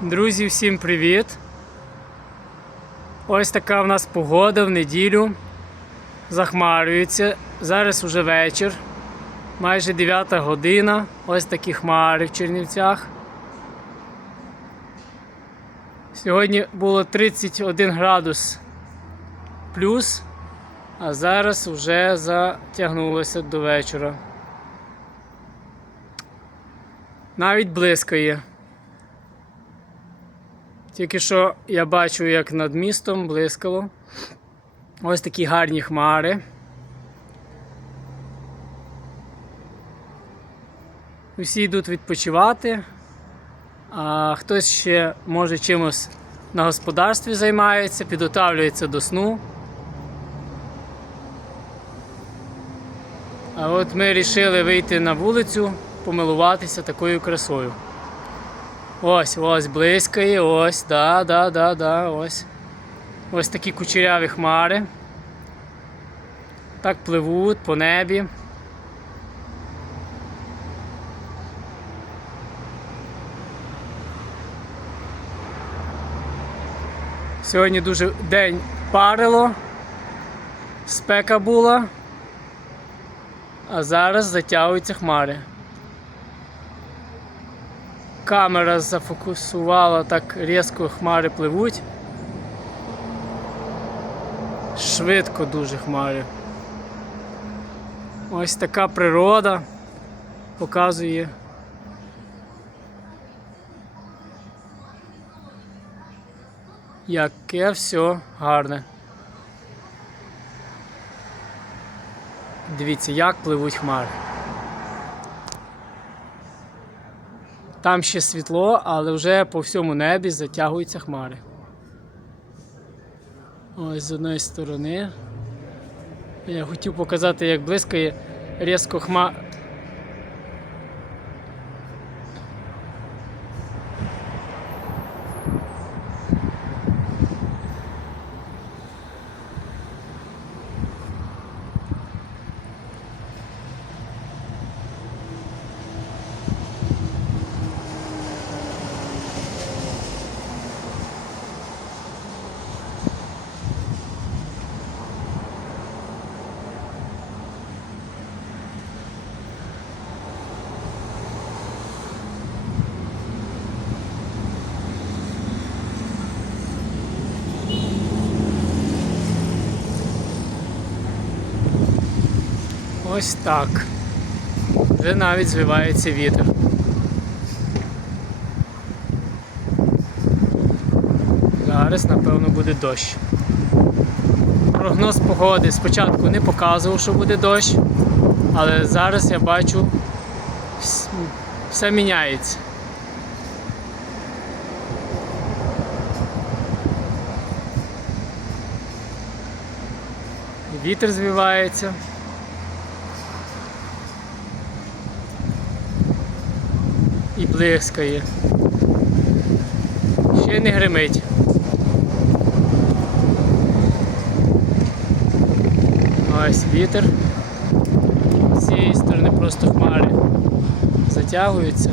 Друзі, всім привіт! Ось така в нас погода в неділю. Захмарюється. Зараз уже вечір. Майже 9 година. Ось такі хмари в Чернівцях. Сьогодні було 31 градус плюс, а зараз вже затягнулося до вечора. Навіть блискає. Тільки що я бачу, як над містом блискало. Ось такі гарні хмари. Усі йдуть відпочивати, а хтось ще може чимось на господарстві займається, підготавлюється до сну. А от ми вирішили вийти на вулицю, помилуватися такою красою. Ось, ось, блискає, ось, да, да, да, да, ось. Ось такі кучеряві хмари. Так пливуть по небі. Сьогодні дуже день парило, спека була, а зараз затягуються хмари. Камера зафокусувала так різко хмари пливуть. Швидко дуже хмари. Ось така природа показує. Яке все гарне. Дивіться, як пливуть хмари. Там ще світло, але вже по всьому небі затягуються хмари. Ось з одної сторони. Я хотів показати, як блискає різко хма. Ось так. Вже навіть звивається вітер. Зараз, напевно, буде дощ. Прогноз погоди спочатку не показував, що буде дощ, але зараз я бачу, все міняється. Вітер звивається. І блискає. Ще не гримить. Ось вітер. З цієї сторони просто хмари затягуються,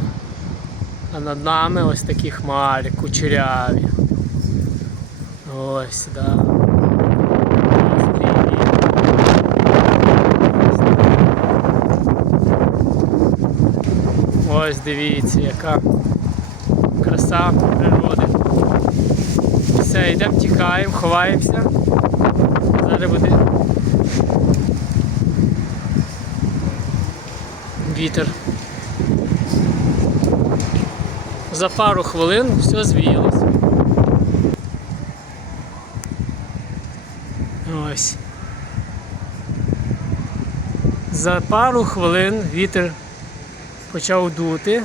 а над нами ось такі хмари, кучеряві. Ось, да. Ось дивіться, яка краса природи. Все, йдемо, тікаємо, ховаємося. Зараз буде вітер. За пару хвилин все звіялося. Ось. За пару хвилин вітер почав дути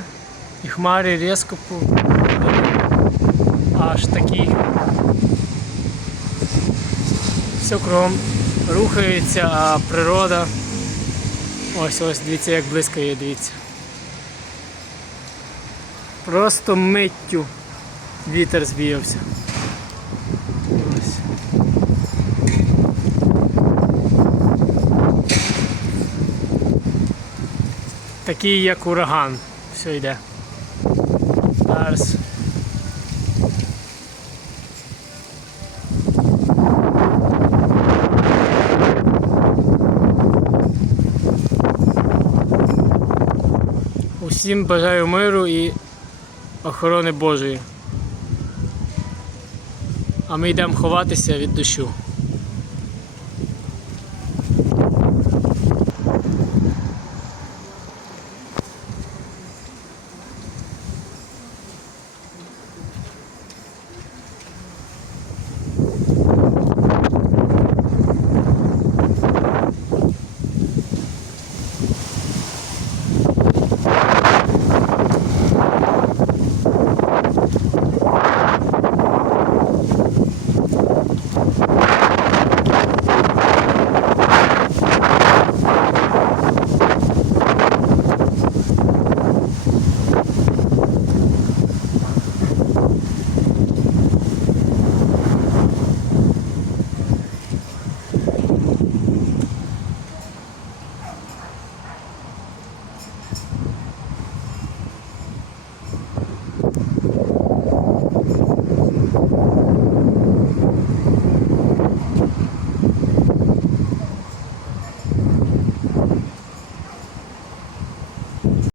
і хмари різко аж такі. Все кругом рухається, а природа. Ось ось дивіться, як близько є, дивіться. Просто миттю вітер звіявся. Такий як ураган. Все йде. Зараз. Усім бажаю миру і охорони Божої. А ми йдемо ховатися від дощу.